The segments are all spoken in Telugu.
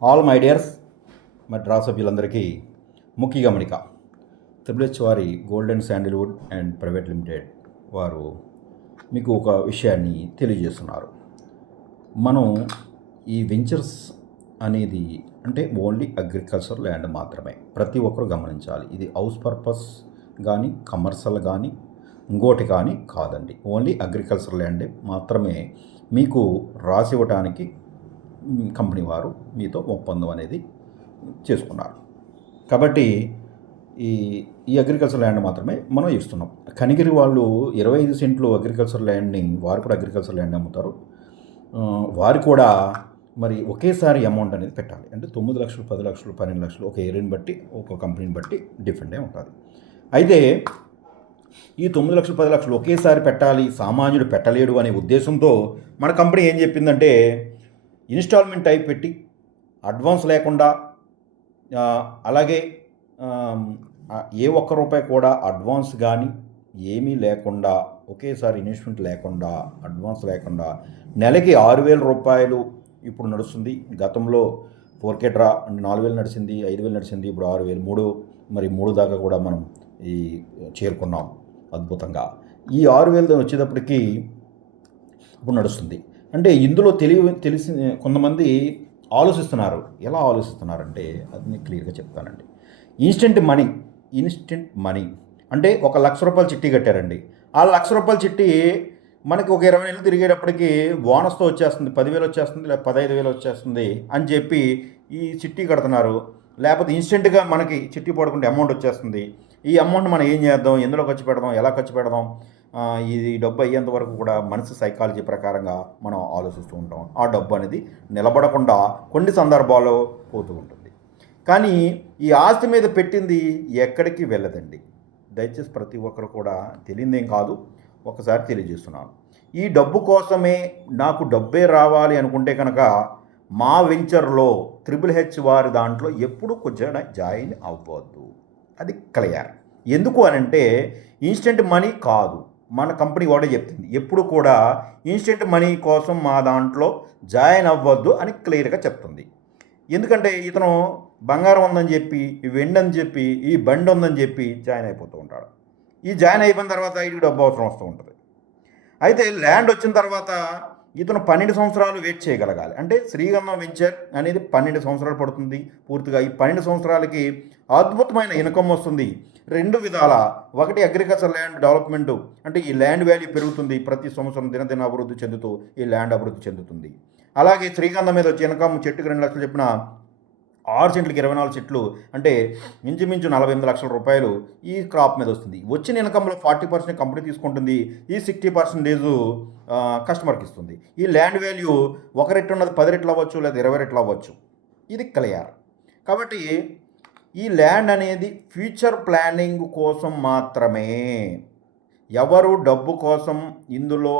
ఆల్ మై డియర్స్ మద్రాస్ సభ్యులందరికీ ముఖ్య గమనిక. త్రిబుల్ వారి gold and Sandalwood and private limited వారు మీకు ఒక విషయాన్ని తెలియజేస్తున్నారు. మనం ఈ వెంచర్స్ అనేది అంటే ఓన్లీ అగ్రికల్చర్ ల్యాండ్ మాత్రమే. ప్రతి ఒక్కరు గమనించాలి. ఇది హౌస్ పర్పస్ కానీ కమర్షియల్ కానీ ఇంకోటి కానీ కాదండి. ఓన్లీ అగ్రికల్చర్ ల్యాండ్ మాత్రమే మీకు రాసివ్వటానికి కంపెనీ వారు మీతో ఒప్పందం అనేది చేసుకున్నారు. కాబట్టి ఈ ఈ అగ్రికల్చర్ ల్యాండ్ మాత్రమే మనం ఇస్తున్నాం. కనిగిరి వాళ్ళు 25 సెంట్లు అగ్రికల్చర్ ల్యాండ్ని వారు కూడా అగ్రికల్చర్ ల్యాండ్ అమ్ముతారు. వారు కూడా మరి ఒకేసారి అమౌంట్ అనేది పెట్టాలి. అంటే 9 లక్షలు, 10 లక్షలు, 12 లక్షలు ఒక ఏరియాని బట్టి ఒక కంపెనీని బట్టి డిఫరెంట్ ఉంటుంది. అయితే ఈ 9 లక్షలు 10 లక్షలు ఒకేసారి పెట్టాలి, సామాన్యుడు పెట్టలేడు అనే ఉద్దేశంతో మన కంపెనీ ఏం చెప్పిందంటే ఇన్స్టాల్మెంట్ టైప్ పెట్టి అడ్వాన్స్ లేకుండా అలాగే ఏ ఒక్క రూపాయి కూడా అడ్వాన్స్ కానీ ఏమీ లేకుండా ఒకేసారి ఇన్వెస్ట్మెంట్ లేకుండా అడ్వాన్స్ లేకుండా నెలకి 6,000 రూపాయలు ఇప్పుడు నడుస్తుంది. గతంలో 4K డ్రా అంటే 4,000 నడిచింది, 5,000 నడిచింది, ఇప్పుడు 6,000 3 దాకా కూడా మనం ఈ చేరుకున్నాం అద్భుతంగా. ఈ 6,000 వచ్చేటప్పటికి ఇప్పుడు నడుస్తుంది. అంటే ఇందులో తెలిసి కొంతమంది ఆలోచిస్తున్నారు. ఎలా ఆలోచిస్తున్నారంటే అది నేను క్లియర్గా చెప్తానండి. ఇన్స్టెంట్ మనీ అంటే 1,00,000 రూపాయలు చిట్టి కట్టారండి. ఆ 1,00,000 రూపాయల చిట్టి మనకి ఒక 20 నెలలు తిరిగేటప్పటికి బోనస్తో వచ్చేస్తుంది, 10,000 వచ్చేస్తుంది, లేదా 15,000 వచ్చేస్తుంది అని చెప్పి ఈ చిట్టి కడుతున్నారు. లేకపోతే ఇన్స్టెంట్గా మనకి చిట్టి పడుకుంటే అమౌంట్ వచ్చేస్తుంది. ఈ అమౌంట్ మనం ఏం చేద్దాం, ఎందులో ఖర్చు పెడదాం, ఎలా ఖర్చు పెడదాం, ఇది డబ్బు అయ్యేంత వరకు కూడా మనసు సైకాలజీ ప్రకారంగా మనం ఆలోచిస్తూ ఉంటాం. ఆ డబ్బు అనేది నిలబడకుండా కొన్ని సందర్భాల్లో పోతూ ఉంటుంది. కానీ ఈ ఆస్తి మీద పెట్టింది ఎక్కడికి వెళ్ళదండి. దయచేసి ప్రతి ఒక్కరు కూడా తెలియదేం కాదు, ఒకసారి తెలియజేస్తున్నాను. ఈ డబ్బు కోసమే నాకు డబ్బే రావాలి అనుకుంటే కనుక మా వెంచర్లో HHH వారి దాంట్లో ఎప్పుడు కొంచెం జాయిన్ అవ్వద్దు. అది క్లియర్. ఎందుకు అనంటే ఇన్స్టెంట్ మనీ కాదు, మన కంపెనీ కూడా చెప్తుంది ఎప్పుడు కూడా ఇన్స్టెంట్ మనీ కోసం మా దాంట్లో జాయిన్ అవ్వద్దు అని క్లియర్గా చెప్తుంది. ఎందుకంటే ఇతను బంగారం ఉందని చెప్పి, ఈ వెండి అని చెప్పి, ఈ బండి ఉందని చెప్పి జాయిన్ అయిపోతూ ఉంటాడు. ఈ జాయిన్ అయిపోయిన తర్వాత వీడికి డబ్బు అవసరం వస్తూ ఉంటుంది. అయితే ల్యాండ్ వచ్చిన తర్వాత ఇతను 12 సంవత్సరాలు వెయిట్ చేయగలగాలి. అంటే శ్రీగంధం వెంచర్ అనేది 12 సంవత్సరాలు పడుతుంది పూర్తిగా. ఈ 12 సంవత్సరాలకి అద్భుతమైన ఇన్కమ్ వస్తుంది. 2 విధాల. ఒకటి అగ్రికల్చర్ ల్యాండ్ డెవలప్మెంట్, అంటే ఈ ల్యాండ్ వాల్యూ పెరుగుతుంది. ప్రతి సంవత్సరం దినదిన అభివృద్ధి చెందుతూ ఈ ల్యాండ్ అభివృద్ధి చెందుతుంది. అలాగే శ్రీగంధం మీద వచ్చే ఇన్కమ్ చెట్టుకి 2 లక్షలు చెప్పిన 6 సెంట్లకి 24 చెట్లు అంటే ఇంచుమించు 48 లక్షల రూపాయలు ఈ క్రాప్ మీద వస్తుంది. వచ్చిన ఇన్కంలో 40% కంపెనీ తీసుకుంటుంది, ఈ 60% కస్టమర్కి ఇస్తుంది. ఈ ల్యాండ్ వాల్యూ 1 రెట్లు ఉన్నది 10 రెట్లు అవ్వచ్చు, లేదా 20 రెట్లు అవ్వచ్చు. ఇది క్లియర్. కాబట్టి ఈ ల్యాండ్ అనేది ఫ్యూచర్ ప్లానింగ్ కోసం మాత్రమే. ఎవరు డబ్బు కోసం ఇందులో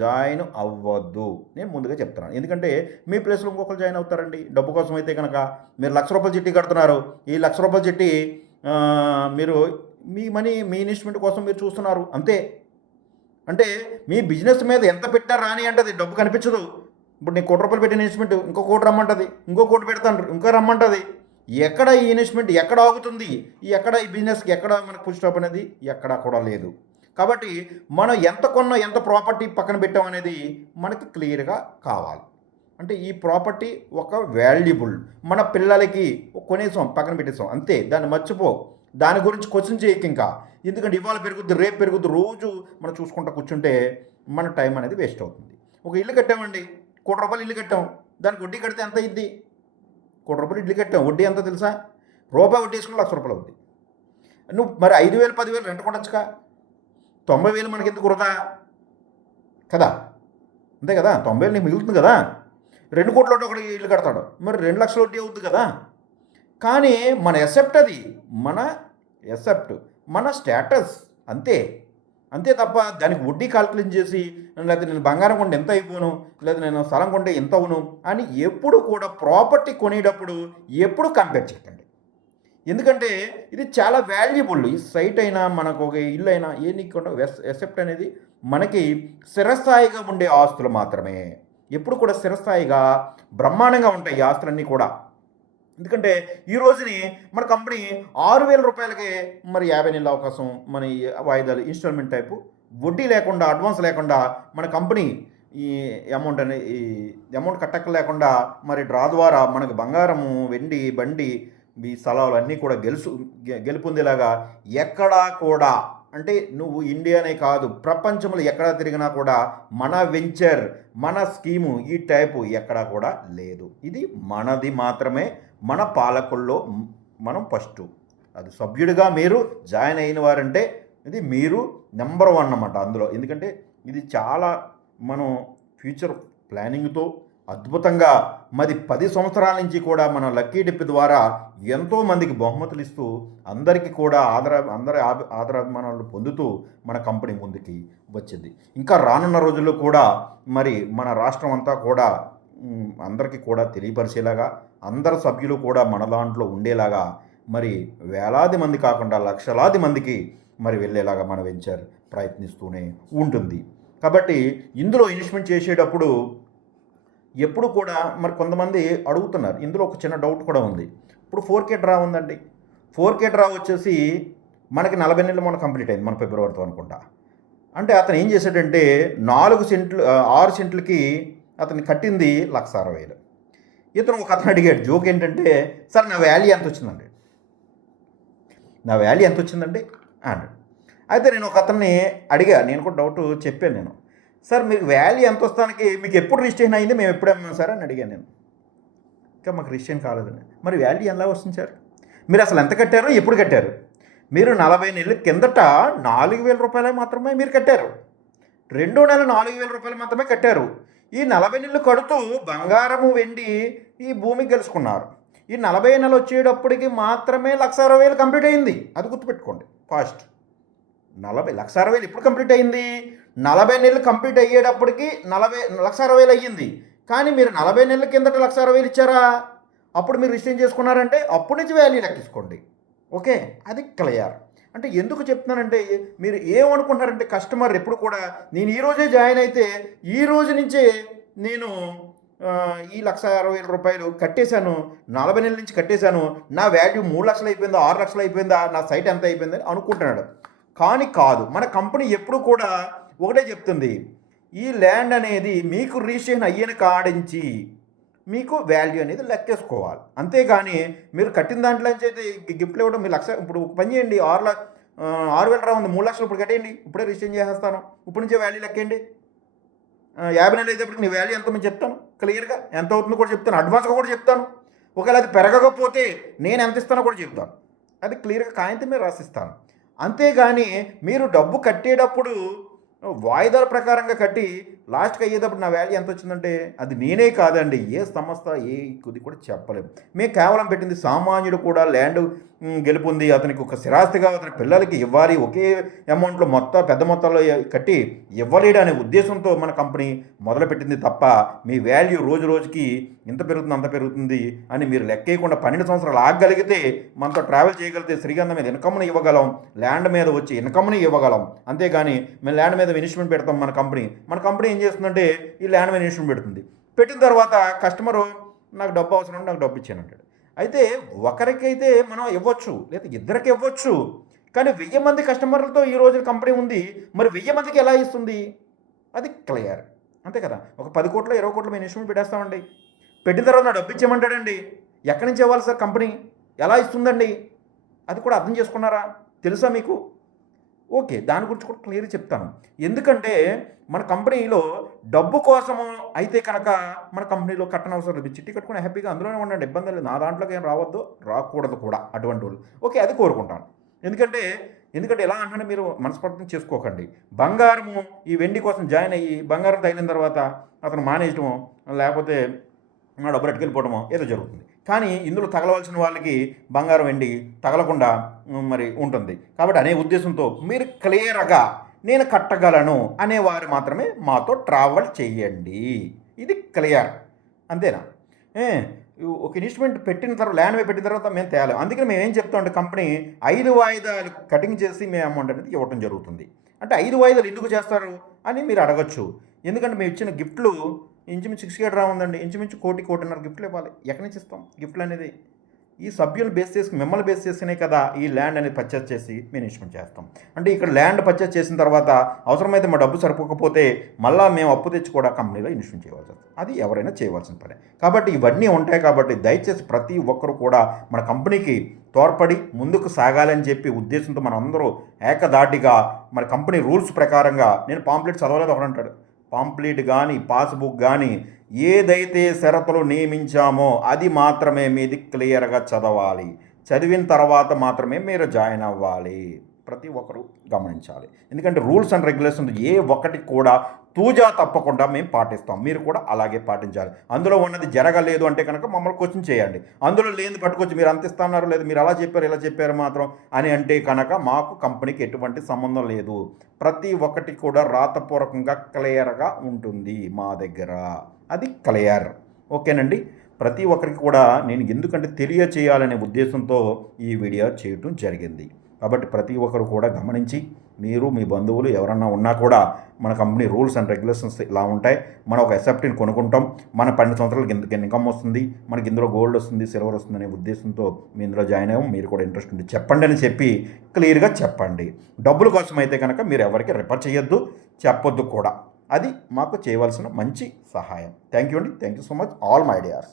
జాయిన్ అవ్వద్దు, నేను ముందుగా చెప్తున్నాను. ఎందుకంటే మీ ప్లేస్లో ఇంకొకరు జాయిన్ అవుతారండి. డబ్బు కోసం అయితే కనుక మీరు 1,00,000 రూపాయల చిట్టి కడుతున్నారు. ఈ 1,00,000 రూపాయల చిట్టి మీరు మీ మీ ఇన్వెస్ట్మెంట్ కోసం మీరు చూస్తున్నారు అంతే. అంటే మీ బిజినెస్ మీద ఎంత పెట్టారు రాని అంటది, డబ్బు కనిపించదు. ఇప్పుడు నేను 1,00,000 రూపాయలు పెట్టిన ఇన్వెస్ట్మెంట్ ఇంకో 1,00,000 రమ్మంటుంది, ఇంకో 1,00,000 పెడతాను, ఇంకో రమ్మంటుంది. ఎక్కడ ఈ ఇన్వెస్ట్మెంట్ ఎక్కడ ఆగుతుంది, ఎక్కడ ఈ బిజినెస్కి ఎక్కడ మనకు ఫుల్ స్టాప్ అనేది ఎక్కడా కూడా లేదు. కాబట్టి మనం ఎంత కొన్నా ఎంత ప్రాపర్టీ పక్కన పెట్టామనేది మనకి క్లియర్గా కావాలి. అంటే ఈ ప్రాపర్టీ ఒక వాల్యుబుల్, మన పిల్లలకి కొనేసాం పక్కన పెట్టేసాం అంతే, దాన్ని మర్చిపో, దాని గురించి క్వశ్చన్ చేయక ఇంకా. ఎందుకంటే ఇవాళ పెరుగుద్ది రేపు పెరుగుద్ది, రోజు మనం చూసుకుంటూ కూర్చుంటే మన టైం అనేది వేస్ట్ అవుతుంది. ఒక ఇల్లు కట్టామండి, 1,00,000 రూపాయలు ఇల్లు కట్టాం, దానికి వడ్డీ కడితే ఎంత అయింది? 1,00,000 రూపాయలు ఇల్లు కట్టాం, వడ్డీ ఎంత తెలుసా? రూపాయి వడ్డీ వేసుకుని 1,00,000 రూపాయలు అవుద్ది. నువ్వు మరి 5,000 10,000 రెంట్ కొనొచ్చుగా, 90,000 మనకి ఎందుకు వృధా కదా, అంతే కదా. 90,000 నీకు మిగులుతుంది కదా. 2 కోట్ల ఒకటి ఇల్లు కడతాడు, మరి 2 లక్షల వడ్డీ అవుతుంది కదా. కానీ మన ఎసెప్ట్, అది మన ఎసెప్ట్, మన స్టేటస్ అంతే తప్ప దానికి వడ్డీ కాల్కులేట్ చేసి, లేదా నేను బంగారం కొంటే ఎంత అయిపోను, లేదా నేను స్థలం కొంటే ఎంత అవును అని ఎప్పుడు కూడా ప్రాపర్టీ కొనేటప్పుడు ఎప్పుడు కంపేర్ చేయకండి. ఎందుకంటే ఇది చాలా వాల్యుబుల్. ఈ సైట్ అయినా మనకు ఒక ఇల్లు అయినా ఏది ఎసెప్ట్ అనేది మనకి స్థిరస్థాయిగా ఉండే ఆస్తులు మాత్రమే. ఎప్పుడు కూడా స్థిరస్థాయిగా బ్రహ్మాండంగా ఉంటాయి ఈ ఆస్తులన్నీ కూడా. ఎందుకంటే ఈ రోజుని మన కంపెనీ 6,000 రూపాయలకే మరి 50 నెలల అవకాశం, మన ఈ వాయిదాలు ఇన్స్టాల్మెంట్ టైపు, వడ్డీ లేకుండా, అడ్వాన్స్ లేకుండా మన కంపెనీ ఈ అమౌంట్ కట్టక లేకుండా మరి డ్రా ద్వారా మనకు బంగారము, వెండి, బండి, ఈ స్థలాలు అన్నీ కూడా గెలుపొందేలాగా ఎక్కడా కూడా, అంటే నువ్వు ఇండియానే కాదు ప్రపంచంలో ఎక్కడా తిరిగినా కూడా మన వెంచర్, మన స్కీము ఈ టైపు ఎక్కడా కూడా లేదు. ఇది మనది మాత్రమే, మన పాలకుల్లో మనం ఫస్ట్. అది సభ్యుడిగా మీరు జాయిన్ అయిన వారంటే ఇది మీరు నెంబర్ 1 అన్నమాట అందులో. ఎందుకంటే ఇది చాలా మనం ఫ్యూచర్ ప్లానింగ్తో అద్భుతంగా 10 సంవత్సరాల నుంచి కూడా మన లక్కీ డిప్ ద్వారా ఎంతోమందికి బహుమతులు ఇస్తూ అందరికీ కూడా అందరి ఆదరాభిమానాలు పొందుతూ మన కంపెనీ ముందుకి వచ్చింది. ఇంకా రానున్న రోజుల్లో కూడా మరి మన రాష్ట్రం అంతా కూడా అందరికీ కూడా తెలియపరిచేలాగా, అందరు సభ్యులు కూడా మన దాంట్లో ఉండేలాగా, మరి వేలాది మంది కాకుండా లక్షలాది మందికి మరి వెళ్ళేలాగా మన వెంచర్ ప్రయత్నిస్తూనే ఉంటుంది. కాబట్టి ఇందులో ఇన్వెస్ట్మెంట్ చేసేటప్పుడు ఎప్పుడు కూడా మరి కొంతమంది అడుగుతున్నారు, ఇందులో ఒక చిన్న డౌట్ కూడా ఉంది. ఇప్పుడు 4K డ్రా ఉందండి. 4K డ్రా వచ్చేసి మనకి 40 నెలలు మన కంప్లీట్ అయింది, మన ఫిబ్రవరితో అనుకుంటా. అంటే అతను ఏం చేశాడంటే 6 సెంట్లకి అతను కట్టింది 1,60,000. ఇతను ఒక అతను అడిగాడు, జోక్ ఏంటంటే, సార్ నా వాల్యూ ఎంత వచ్చిందండి అన్నాడు. అయితే నేను ఒక అతన్ని అడిగా, నేను కూడా డౌట్ చెప్పాను నేను, సార్ మీకు వాల్యూ ఎంత వస్తానికి మీకు ఎప్పుడు రిజిస్ట్రేషన్ అయింది, మేము ఎప్పుడు అమ్మాం సార్ అని అడిగాను నేను. ఇంకా మాకు రిజిస్ట్రేషన్ కాలేదని. మరి వాల్యూ ఎలా వస్తుంది సార్, మీరు అసలు ఎంత కట్టారు, ఎప్పుడు కట్టారు? మీరు 40 నెలల కిందట 4,000 రూపాయలు మాత్రమే మీరు కట్టారు. 2 నెలలు 4,000 రూపాయలు మాత్రమే కట్టారు. ఈ 40 నెలలు కడుతూ బంగారము, వెండి, ఈ భూమికి గెలుచుకున్నారు. ఈ 40 నెలలు వచ్చేటప్పటికి మాత్రమే 1,60,000 కంప్లీట్ అయింది. అది గుర్తుపెట్టుకోండి ఫాస్ట్. 1,60,000 ఎప్పుడు కంప్లీట్ అయింది? 40 నెలలు కంప్లీట్ అయ్యేటప్పటికి 1,60,000 అయ్యింది. కానీ మీరు 40 నెలల కిందట 1,60,000 ఇచ్చారా? అప్పుడు మీరు రిజిస్ట్రేషన్ చేసుకున్నారంటే అప్పటి నుంచి వాల్యూ లెక్కించుకోండి. ఓకే, అది క్లియర్. అంటే ఎందుకు చెప్తున్నానంటే, మీరు ఏమనుకుంటున్నారంటే కస్టమర్ ఎప్పుడు కూడా నేను ఈరోజే జాయిన్ అయితే ఈ రోజు నుంచే నేను ఈ 1,60,000 రూపాయలు కట్టేశాను, 40 నెలల నుంచి కట్టేశాను, నా వాల్యూ 3 లక్షలు అయిపోయిందా, 6 లక్షలు అయిపోయిందా, నా సైట్ ఎంత అయిపోయిందని అనుకుంటున్నాడు. కానీ కాదు, మన కంపెనీ ఎప్పుడు కూడా ఒకటే చెప్తుంది, ఈ ల్యాండ్ అనేది మీకు రిజిస్ట్రేషన్ అయ్యిన కాడించి మీకు వాల్యూ అనేది లెక్కేసుకోవాలి. అంతేగాని మీరు కట్టిన దాంట్లో నుంచి అయితే గిఫ్ట్లు ఇవ్వడం, మీరు ఇప్పుడు పని చేయండి, 6,000 రా ఉంది, 3 లక్షలు ఇప్పుడు కట్టేయండి, ఇప్పుడే రిజిస్ట్రేషన్ చేసేస్తాను, ఇప్పుడు నుంచే వాల్యూ లెక్కండి. 50 నెలలు అయితేప్పటికి నీ వాల్యూ ఎంతో మేము చెప్తాను, క్లియర్గా ఎంత అవుతుందో కూడా చెప్తాను, అడ్వాన్స్గా కూడా చెప్తాను. ఒకవేళ అది పెరగకపోతే నేను ఎంత ఇస్తానో కూడా చెప్తాను, అది క్లియర్గా కాగితం మీద రాసిస్తాను. అంతేగాని మీరు డబ్బు కట్టేటప్పుడు వాయిదాల ప్రకారంగా కట్టి లాస్ట్కి అయ్యేటప్పుడు నా వాల్యూ ఎంత వచ్చిందంటే అది నేనే కాదండి, ఏ సంస్థ ఏ కొద్ది కూడా చెప్పలేము. మేము కేవలం పెట్టింది సామాన్యుడు కూడా ల్యాండ్ గెలుపొంది అతనికి ఒక స్థిరాస్తిగా అతని పిల్లలకి ఇవ్వాలి, ఒకే అమౌంట్లో పెద్ద మొత్తాల్లో కట్టి ఇవ్వలేడు అనే ఉద్దేశంతో మన కంపెనీ మొదలుపెట్టింది తప్ప మీ వాల్యూ రోజు రోజుకి ఇంత పెరుగుతుంది అంత పెరుగుతుంది అని మీరు లెక్కేయకుండా 12 సంవత్సరాలు ఆగగలిగితే, మనతో ట్రావెల్ చేయగలిగితే శ్రీగంధం మీద ఇన్కమ్ని ఇవ్వగలం, ల్యాండ్ మీద వచ్చి ఇన్కమ్ని ఇవ్వగలం. అంతేగాని మేము ల్యాండ్ మీద ఇన్వెస్ట్మెంట్ పెడతాం, మన కంపెనీ ఏం చేస్తుందంటే ఈ ల్యాండ్ మీద ఇన్వెస్ట్మెంట్ పెడుతుంది. పెట్టిన తర్వాత కస్టమరు నాకు డబ్బు అవసరం, నాకు డబ్బు ఇచ్చాను అంటాడు. అయితే ఒకరికైతే మనం ఇవ్వచ్చు, లేదా ఇద్దరికి ఇవ్వచ్చు. కానీ 1000 మంది కస్టమర్లతో ఈ రోజు కంపెనీ ఉంది, మరి 1000 మందికి ఎలా ఇస్తుంది? అది క్లియర్, అంతే కదా. ఒక 10 కోట్లు 20 కోట్లు మేము ఇన్వెస్ట్మెంట్ పెట్టేస్తామండి, పెట్టిన తర్వాత నా డబ్బు ఇచ్చేయమంటాడండి. ఎక్కడి నుంచి ఇవ్వాలి సార్, కంపెనీ ఎలా ఇస్తుందండి? అది కూడా అర్థం చేసుకున్నారా? తెలుసా మీకు? ఓకే, దాని గురించి కూడా క్లియర్ చెప్తాను. ఎందుకంటే మన కంపెనీలో డబ్బు కోసము అయితే కనుక మన కంపెనీలో కట్టనవసరం లేదు, చిట్టి కట్టుకుని హ్యాపీగా అందులోనే ఉండండి, ఇబ్బంది లేదు. నా దాంట్లోకి ఏం రావద్దు, రాకూడదు కూడా అటువంటి వాళ్ళు. ఓకే, అది కోరుకుంటాను. ఎందుకంటే ఎలా అంటే మీరు మనస్పర్ధం చేసుకోకండి. బంగారము ఈ వెండి కోసం జాయిన్ అయ్యి బంగారం తగిలిన తర్వాత అతను మానేయటమో లేకపోతే నా డబ్బులు ఎట్టుకెళ్ళిపోవడమో ఏదో జరుగుతుంది. కానీ ఇందులో తగలవలసిన వాళ్ళకి బంగారం వెండి తగలకుండా మరి ఉంటుంది. కాబట్టి అనే ఉద్దేశంతో మీరు క్లియర్గా నేను కట్టగలను అనేవారు మాత్రమే మాతో ట్రావెల్ చేయండి. ఇది క్లియర్, అంతేనా? ఒక ఇన్వెస్ట్మెంట్ పెట్టిన తర్వాత ల్యాండ్ మీద పెట్టిన తర్వాత మేము తేలేం. అందుకని మేము ఏం చెప్తామంటే కంపెనీ 5 వాయిదాలు కటింగ్ చేసి మేము అమౌంట్ అనేది ఇవ్వటం జరుగుతుంది. అంటే 5 వాయిదాలు ఎందుకు చేస్తారు అని మీరు అడగచ్చు. ఎందుకంటే మేము ఇచ్చిన గిఫ్ట్లు ఇంచుమించు 6K డ్రా ఉందండి, ఇంచుమించు 1,00,00,000 గిఫ్ట్లు ఇవ్వాలి. ఎక్కడి నుంచి ఇస్తాం గిఫ్ట్లు అనేది? ఈ సభ్యులు బేస్ చేసి మిమ్మల్ని బేస్ చేసుకునే కదా ఈ ల్యాండ్ అనేది పర్చేస్ చేసి మేము ఇన్వెస్ట్మెంట్ చేస్తాం. అంటే ఇక్కడ ల్యాండ్ పర్చేస్ చేసిన తర్వాత అవసరమైతే మా డబ్బు సరిపోకపోతే మళ్ళీ మేము అప్పు తెచ్చి కూడా కంపెనీలో ఇన్వెస్ట్మెంట్ చేయవలసి వస్తుంది. అది ఎవరైనా చేయవలసిన పనే. కాబట్టి ఇవన్నీ ఉంటాయి. కాబట్టి దయచేసి ప్రతి ఒక్కరు కూడా మన కంపెనీకి తోడ్పడి ముందుకు సాగాలని చెప్పి ఉద్దేశంతో మనం అందరూ ఏకదాటిగా మన కంపెనీ రూల్స్ ప్రకారంగా, నేను పాంప్లెట్ చదవలేదు ఒకడంటాడు, పాంప్లెట్ కానీ పాస్బుక్ కానీ ఏదైతే షరతులు నియమించామో అది మాత్రమే మీది క్లియర్గా చదవాలి. చదివిన తర్వాత మాత్రమే మీరు జాయిన్ అవ్వాలి. ప్రతి ఒక్కరూ గమనించాలి. ఎందుకంటే రూల్స్ అండ్ రెగ్యులేషన్స్ ఏ ఒక్కటి కూడా తూజా తప్పకుండా మేము పాటిస్తాం. మీరు కూడా అలాగే పాటించాలి. అందులో ఉన్నది జరగలేదు అంటే కనుక మమ్మల్ని క్వశ్చన్ చేయండి. అందులో లేని పట్టుకొచ్చి మీరు అంత ఇస్తున్నారు, లేదు మీరు అలా చెప్పారు ఇలా చెప్పారు మాత్రం అని అంటే కనుక మాకు కంపెనీకి ఎటువంటి సంబంధం లేదు. ప్రతి ఒక్కటి కూడా రాతపూర్వకంగా క్లియర్గా ఉంటుంది మా దగ్గర. అది క్లియర్. ఓకేనండి. ప్రతి ఒక్కరికి కూడా నేను ఎందుకంటే తెలియచేయాలనే ఉద్దేశంతో ఈ వీడియో చేయటం జరిగింది. కాబట్టి ప్రతి ఒక్కరు కూడా గమనించి, మీరు మీ బంధువులు ఎవరన్నా ఉన్నా కూడా మన కంపెనీ రూల్స్ అండ్ రెగ్యులేషన్స్ ఇలా ఉంటాయి. మనం ఒక ఎసెప్టీని కొనుక్కుంటాం, మన 12 సంవత్సరాలకి ఇన్కమ్ వస్తుంది, మనకి ఇందులో గోల్డ్ వస్తుంది, సిల్వర్ వస్తుంది అనే ఉద్దేశంతో మీ ఇందులో జాయిన్ అయ్యాము. మీరు కూడా ఇంట్రెస్ట్ ఉంటే చెప్పండి అని చెప్పి క్లియర్గా చెప్పండి. డబ్బుల కోసం అయితే కనుక మీరు ఎవరికి రిఫర్ చేయొద్దు, చెప్పొద్దు కూడా. అది మాకు చేయవలసిన మంచి సహాయం. థ్యాంక్ యూ అండి. Thank you so much all my dears.